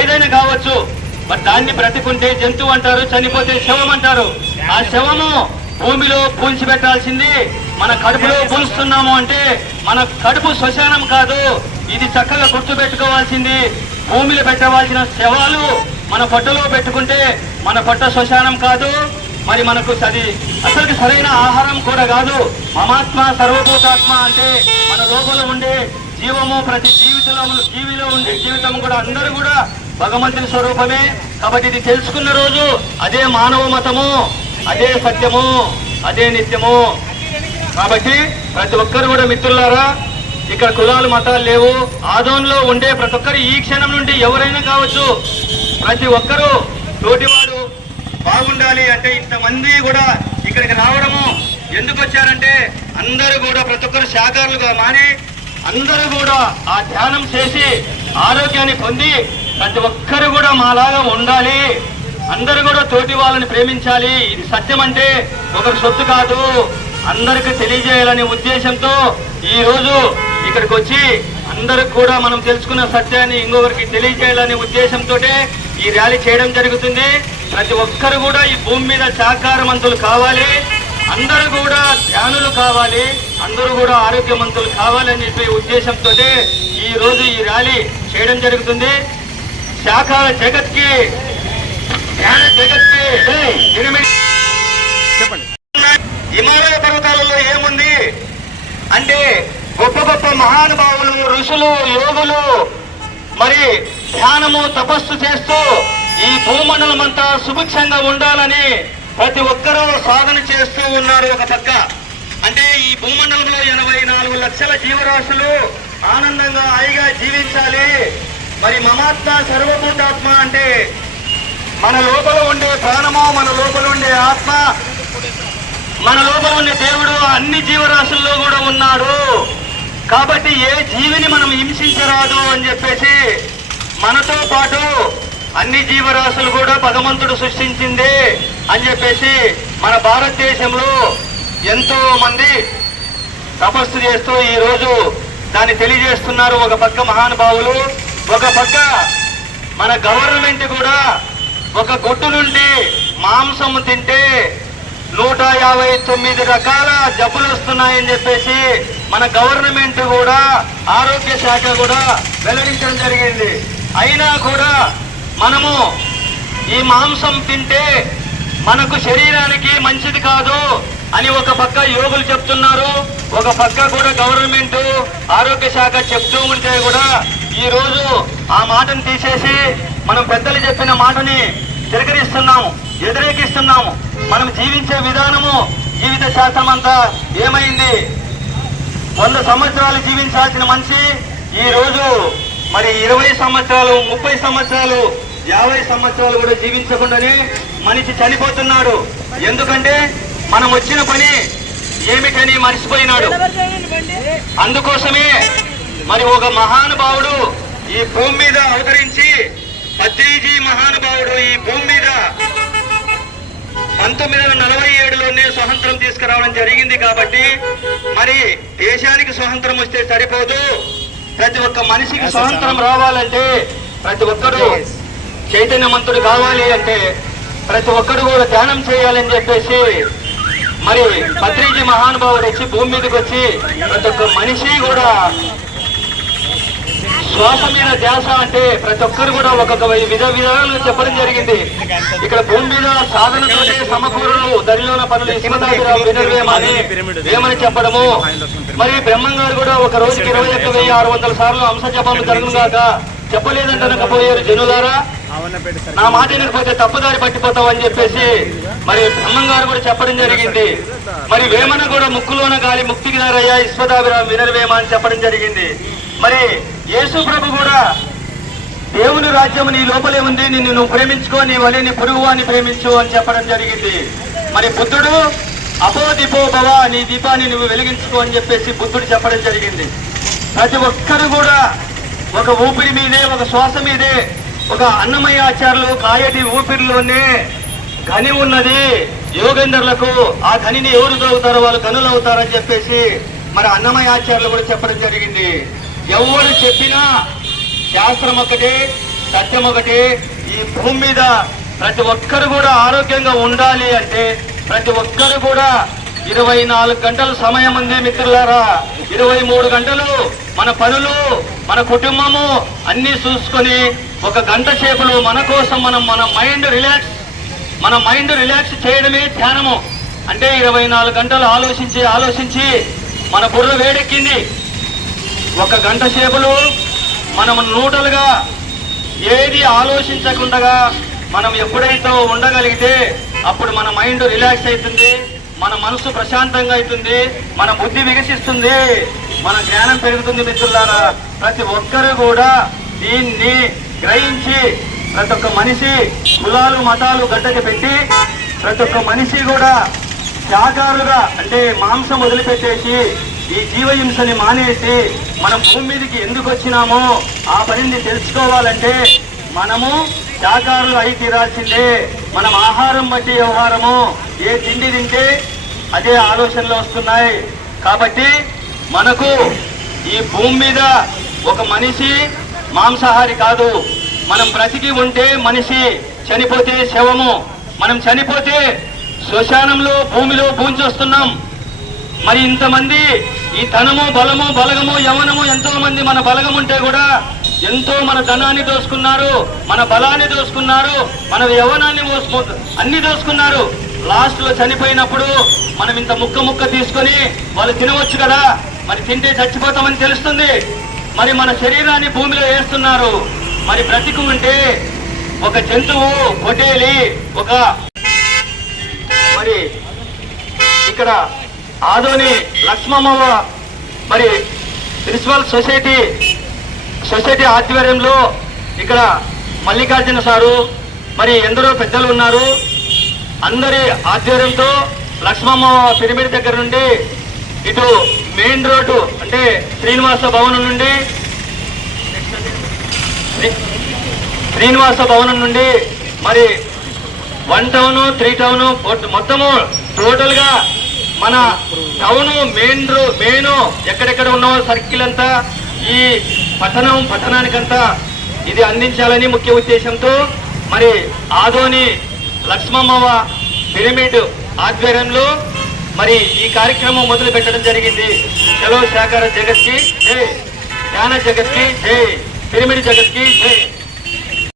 ఏదైనా కావచ్చు. మరి దాన్ని బ్రతికుంటే జంతువు అంటారు, చనిపోతే శవం అంటారు. ఆ శవము భూమిలో పూడ్చిపెట్టాల్సింది. మన కడుపులో పూలుస్తున్నాము అంటే మన కడుపు శ్మశానం కాదు. ఇది చక్కగా గుర్తుపెట్టుకోవాల్సింది. భూమిలో పెట్టవలసిన శవాలు మన పొట్టలో పెట్టుకుంటే మన పొట్ట శ్మశానం కాదు. మరి మనకు అది అసలు సరైన ఆహారం కూడా కాదు. మమాత్మ సర్వభూతాత్మ అంటే మన లోపల ఉండే జీవము, ప్రతి జీవిలో ఉండే జీవితం కూడా అందరూ కూడా భగవంతుని స్వరూపమే. కాబట్టి ఇది తెలుసుకున్న రోజు అదే మానవ మతము, అదే సత్యము, అదే నిత్యము. కాబట్టి ప్రతి ఒక్కరు కూడా మిత్రులారా, ఇక్కడ కులాలు మతాలు లేవు. ఆదోన్లో ఉండే ప్రతి ఒక్కరు ఈ క్షణం నుండి ఎవరైనా కావచ్చు, ప్రతి ఒక్కరూ తోటివాడు బాగుండాలి అంటే ఇంతమంది కూడా ఇక్కడికి రావడము ఎందుకు వచ్చారంటే అందరూ కూడా ప్రతి ఒక్కరు శాకారులుగా మారి అందరూ కూడా ఆ ధ్యానం చేసి ఆరోగ్యాన్ని పొంది ప్రతి ఒక్కరు కూడా మాలాగా ఉండాలి. అందరూ కూడా తోటి వాళ్ళని ప్రేమించాలి. ఇది సత్యం అంటే ఒకరి సొత్తు కాదు, అందరికి తెలియజేయాలనే ఉద్దేశంతో ఈ రోజు ఇక్కడికి వచ్చి అందరికి కూడా మనం తెలుసుకున్న సత్యాన్ని ఇంకొకరికి తెలియజేయాలనే ఉద్దేశంతో ఈ ర్యాలీ చేయడం జరుగుతుంది. ప్రతి ఒక్కరు కూడా ఈ భూమి మీద సహకారవంతులు కావాలి, అందరూ కూడా ధ్యానులు కావాలి, అందరూ కూడా ఆరోగ్యవంతులు కావాలని చెప్పే ఉద్దేశంతో ఈ రోజు ఈ ర్యాలీ చేయడం జరుగుతుంది. శాఖల జగత్కి, ధ్యాన జగత్కి చెప్పండి. హిమాలయ పర్వతాలలో ఏముంది అంటే గొప్ప గొప్ప మహానుభావులు, ఋషులు, యోగులు మరి ధ్యానము తపస్సు చేస్తూ ఈ భూమండలం అంతా సుభిక్షంగా ఉండాలని ప్రతి ఒక్కరూ సాధన చేస్తూ ఉన్నారు. ఒక పక్క అంటే ఈ భూమండలంలో 84 లక్షల జీవరాశులు ఆనందంగా హాయిగా జీవించాలి. మరి మమాత్మ సర్వభూతాత్మ అంటే మన లోపల ఉండే ప్రాణము, మన లోపల ఉండే ఆత్మ, మన లోపల ఉండే దేవుడు అన్ని జీవరాశుల్లో కూడా ఉన్నాడు. కాబట్టి ఏ జీవిని మనం హింసించరాదు అని చెప్పేసి మనతో పాటు అన్ని జీవరాశులు కూడా భగవంతుడు సృష్టించింది అని చెప్పేసి మన భారతదేశంలో ఎంతో మంది తపస్సు చేస్తూ ఈ రోజు దాన్ని తెలియజేస్తున్నారు. ఒక పక్క మహానుభావులు, ఒక పక్క మన గవర్నమెంట్ కూడా ఒక గుడ్డు నుండి మాంసం తింటే 159 రకాల జబ్బులు వస్తున్నాయని చెప్పేసి మన గవర్నమెంట్ కూడా, ఆరోగ్య శాఖ కూడా వెల్లడించడం జరిగింది. అయినా కూడా మనము ఈ మాంసం తింటే మనకు శరీరానికి మంచిది కాదు అని ఒక పక్క యోగులు చెప్తున్నారు, ఒక పక్క కూడా గవర్నమెంట్ ఆరోగ్య శాఖ చెప్తూ ఉంటే కూడా ఈ రోజు ఆ మాటను తీసేసి మనం పెద్దలు చెప్పిన మాటని తిరగరిస్తున్నాము, వ్యతిరేకిస్తున్నాము. మనం జీవించే విధానము, జీవిత శాస్త్రం అంతా ఏమైంది? 100 సంవత్సరాలు జీవించాల్సిన మనిషి ఈ రోజు మరి 20 సంవత్సరాలు, 30 సంవత్సరాలు, 50 సంవత్సరాలు కూడా జీవించకుండానే మనిషి చనిపోతున్నాడు. ఎందుకంటే మనం వచ్చిన పని ఏమిటని మర్చిపోయినాడు. అందుకోసమే మరి ఒక మహానుభావుడు ఈ భూమి మీద అవతరించి, పత్రిజీ మహానుభావుడు ఈ భూమి మీద 1947లోనే స్వతంత్రం తీసుకురావడం జరిగింది. కాబట్టి మరి దేశానికి స్వతంత్రం వస్తే సరిపోదు, ప్రతి ఒక్క మనిషికి స్వతంత్రం రావాలంటే, ప్రతి ఒక్కరు చైతన్యవంతుడు కావాలి అంటే ప్రతి ఒక్కరు కూడా ధ్యానం చేయాలని చెప్పేసి మరి పత్రిజీ మహానుభావుడు వచ్చి భూమి మీదకి వచ్చి ప్రతి ఒక్క మనిషి కూడా శ్వాస మీద ధ్యాస అంటే ప్రతి ఒక్కరు కూడా ఒక్కొక్క విధాలుగా చెప్పడం జరిగింది. ఇక్కడ భూమి మీద సాధనతోనే సమకూరులు దరిలోన పనులు ఏమని చెప్పడము. మరి బ్రహ్మంగారు కూడా ఒక రోజుకి 21,600 సార్లు అంశ జపం జరుగుగాక చెప్పలేదంటనకపోయారు. జనులారా, నా మాట వినకపోతే తప్పుదారి పట్టిపోతావు అని చెప్పేసి మరి బ్రహ్మంగారు కూడా చెప్పడం జరిగింది. మరి వేమన కూడా ముక్కులోన గాలి ముక్తికి దారయ్యా విశ్వదాభిరామ వినర్వేమ అని చెప్పడం జరిగింది. మరి యేసు ప్రభు కూడా దేవుని రాజ్యం నీ లోపలే ఉంది, నిన్ను నువ్వు ప్రేమించుకో, నీ వలె నీ పొరుగువాన్ని ప్రేమించు అని చెప్పడం జరిగింది. మరి బుద్ధుడు అపో దీపో భవ, నీ దీపాన్ని నువ్వు వెలిగించుకో అని చెప్పేసి బుద్ధుడు చెప్పడం జరిగింది. ప్రతి ఒక్కరు కూడా ఒక ఊపిరి మీదే, ఒక శ్వాస మీదే, ఒక అన్నమయ్య ఆచార్యులు కాయటి ఊపిరిలోనే ఘని ఉన్నది యోగేంద్రులకు. ఆ ఘనిని ఎవరు తాగుతారో వాళ్ళు గనులు అవుతారని చెప్పేసి మరి అన్నమయ్య ఆచార్యులు కూడా చెప్పడం జరిగింది. ఎవరు చెప్పినా శాస్త్రం ఒక్కటే, సత్యం ఒకటి, ఈ భూమి మీద ప్రతి ఒక్కరు కూడా ఆరోగ్యంగా ఉండాలి అంటే ప్రతి ఒక్కరు కూడా 24 గంటల సమయం ఉంది మిత్రులారా. 23 గంటలు మన పనులు, మన కుటుంబము అన్ని చూసుకొని 1 గంట సేపులు మన కోసం మన మైండ్ రిలాక్స్ చేయడమే ధ్యానము. అంటే 24 గంటలు ఆలోచించి మన బుర్ర వేడెక్కింది. 1 గంట సేపులు మనం న్యూట్రల్గా ఏది ఆలోచించకుండా మనం ఎప్పుడైతే ఉండగలిగితే అప్పుడు మన మైండ్ రిలాక్స్ అవుతుంది, మన మనసు ప్రశాంతంగా అవుతుంది, మన బుద్ధి వికసిస్తుంది, మన జ్ఞానం పెరుగుతుంది. మిత్రులారా, ప్రతి ఒక్కరు కూడా దీన్ని గ్రహించి ప్రతి ఒక్క మనిషి కులాలు మతాలు గడ్డకి పెట్టి ప్రతి ఒక్క మనిషి కూడా శాకారులుగా అంటే మాంసం వదిలిపెట్టేసి ఈ జీవహింసని మానేసి మనం భూమి మీదకి ఎందుకు వచ్చినామో ఆ పనిని తెలుసుకోవాలంటే మనము శాకారులు అయి తీరాల్సిందే. మనం ఆహారం బట్టి వ్యవహారము, ఏ తిండి తింటే అదే ఆలోచనలు వస్తున్నాయి. కాబట్టి మనకు ఈ భూమి మీద ఒక మనిషి మాంసాహారి కాదు. మనం బ్రతికి ఉంటే మనిషి, చనిపోతే శవము. మనం చనిపోతే శ్మశానంలో భూమిలో భూంచొస్తున్నాం. మరి ఇంతమంది ఈ ధనము బలము బలగము యవనము ఎంతో మంది మన బలగం ఉంటే కూడా ఎంతో మన ధనాన్ని దోసుకున్నారు, మన బలాన్ని దోసుకున్నారు, మన యవనాన్ని అన్ని దోసుకున్నారు. లాస్ట్ లో చనిపోయినప్పుడు మనం ఇంత ముక్క తీసుకొని వాళ్ళు తినవచ్చు కదా, మరి తింటే చచ్చిపోతామని తెలుస్తుంది. మరి మన శరీరాన్ని భూమిలో వేస్తున్నారు. మరి బ్రతికి ఉంటే ఒక జంతువు పొటేలి మరి ఇక్కడ ఆదోని లక్ష్మమ్మ మరి ప్రిన్సిపల్ సొసైటీ ఆధ్వర్యంలో ఇక్కడ మల్లికార్జున సారు మరి ఎందరో పెద్దలు ఉన్నారు. అందరి ఆధ్వర్యంతో లక్ష్మమ్మ పిరమిడ్ దగ్గర నుండి ఇటు మెయిన్ రోడ్డు అంటే శ్రీనివాస భవనం నుండి మరి 1 టౌన్ 3 టౌన్ మొత్తము టోటల్ గా మన టౌన్ మెయిన్ ఎక్కడెక్కడ ఉన్న సర్కిల్ అంతా ఈ పట్టణానికంతా ఇది అందించాలని ముఖ్య ఉద్దేశంతో మరి ఆదోని లక్ష్మమ్మ పిరమిడ్ ఆధ్వర్యంలో మరి ఈ కార్యక్రమం మొదలు పెట్టడం జరిగింది. చలో శాకార జగత్కి జై, జ్ఞాన జగత్కి జై, పిరమిడ్ జగత్కి జై.